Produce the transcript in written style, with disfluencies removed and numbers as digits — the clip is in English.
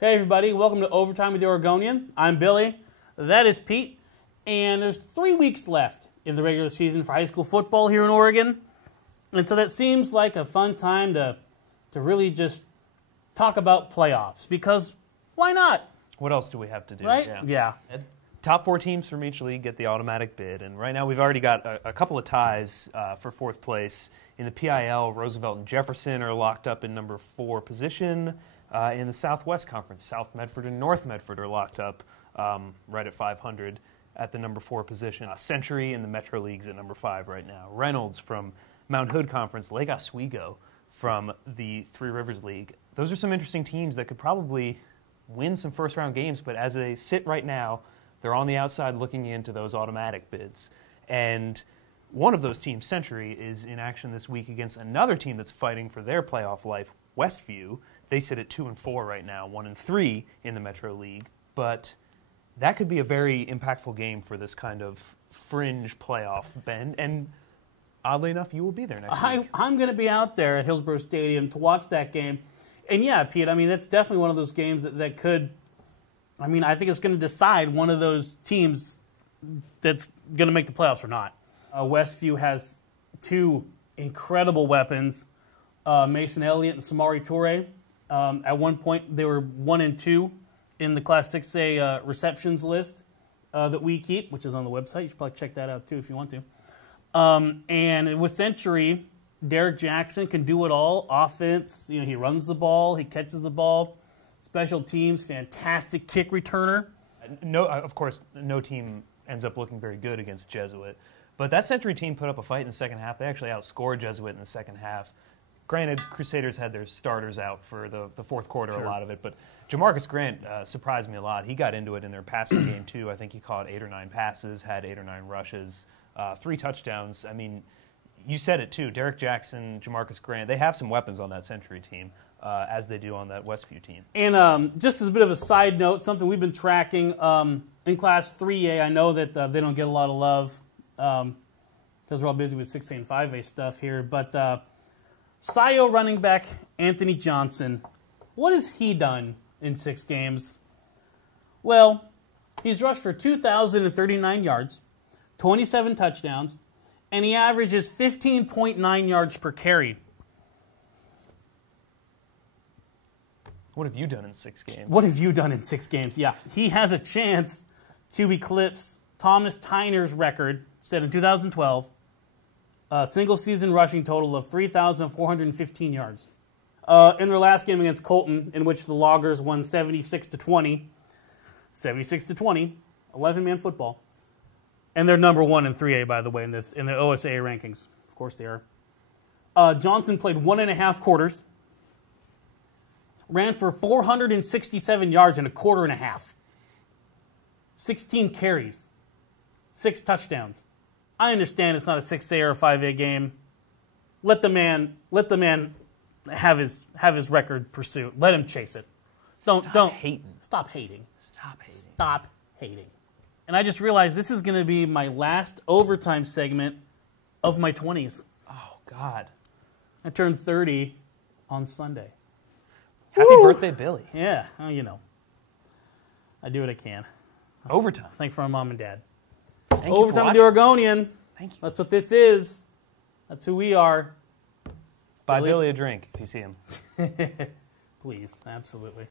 Hey everybody, welcome to Overtime with the Oregonian. I'm Billy, that is Pete, and there's 3 weeks left in the regular season for high school football here in Oregon, and so that seems like a fun time to really just talk about playoffs, because why not? What else do we have to do? Right? Yeah. Top 4 teams from each league get the automatic bid, and right now we've already got a couple of ties for 4th place. In the PIL, Roosevelt and Jefferson are locked up in number 4 position. In the Southwest Conference, South Medford and North Medford are locked up right at 500 at the number 4 position. Century in the Metro Leagues at number 5 right now. Reynolds from Mount Hood Conference, Lake Oswego from the Three Rivers League. Those are some interesting teams that could probably win some first-round games, but as they sit right now, they're on the outside looking into those automatic bids. And one of those teams, Century, is in action this week against another team that's fighting for their playoff life, Westview. They sit at 2-4 right now, 1-3 in the Metro League. But that could be a very impactful game for this kind of fringe playoff bend. And oddly enough, you will be there next week. I'm going to be out there at Hillsborough Stadium to watch that game. And yeah, Pete, I mean, that's definitely one of those games that could, I mean, I think it's going to decide one of those teams that's going to make the playoffs or not. Westview has 2 incredible weapons, Mason Elliott and Samari Toure. At one point, they were 1-2 in the Class 6A receptions list that we keep, which is on the website. You should probably check that out, too, if you want to. And with Century, Derek Jackson can do it all. Offense, you know, he runs the ball, he catches the ball. Special teams, fantastic kick returner. No, of course, no team ends up looking very good against Jesuit. But that Century team put up a fight in the second half. They actually outscored Jesuit in the second half. Granted, Crusaders had their starters out for the fourth quarter, Sure. A lot of it. But Jamarcus Grant surprised me a lot. He got into it in their passing game, too. I think he caught 8 or 9 passes, had 8 or 9 rushes, 3 touchdowns. I mean, you said it, too. Derek Jackson, Jamarcus Grant, they have some weapons on that Century team, as they do on that Westview team. And just as a bit of a side note, something we've been tracking in Class 3A, I know that they don't get a lot of love because we're all busy with 6A and 5A stuff here, but Scio running back Anthony Johnson, what has he done in 6 games? Well, he's rushed for 2,039 yards, 27 touchdowns, and he averages 15.9 yards per carry. What have you done in 6 games? What have you done in 6 games? Yeah, he has a chance to eclipse Thomas Tyner's record set in 2012, a single-season rushing total of 3,415 yards. In their last game against Colton, in which the Loggers won 76-20, 11-man football, and they're number 1 in 3A, by the way, in the OSA rankings. Of course they are. Johnson played 1.5 quarters, ran for 467 yards in a quarter and a half, 16 carries, 6 touchdowns. I understand it's not a 6A or a 5A game. Let the man have his record pursuit. Let him chase it. Stop hating. Stop hating. And I just realized this is going to be my last overtime segment of my 20s. Oh, God. I turned 30 on Sunday. Happy birthday, Billy. Yeah, well, you know. I do what I can. Overtime. Thanks for my mom and dad. Thank Overtime with the Oregonian. Thank you. That's what this is. That's who we are. Buy Billy a drink if you see him. Please, absolutely.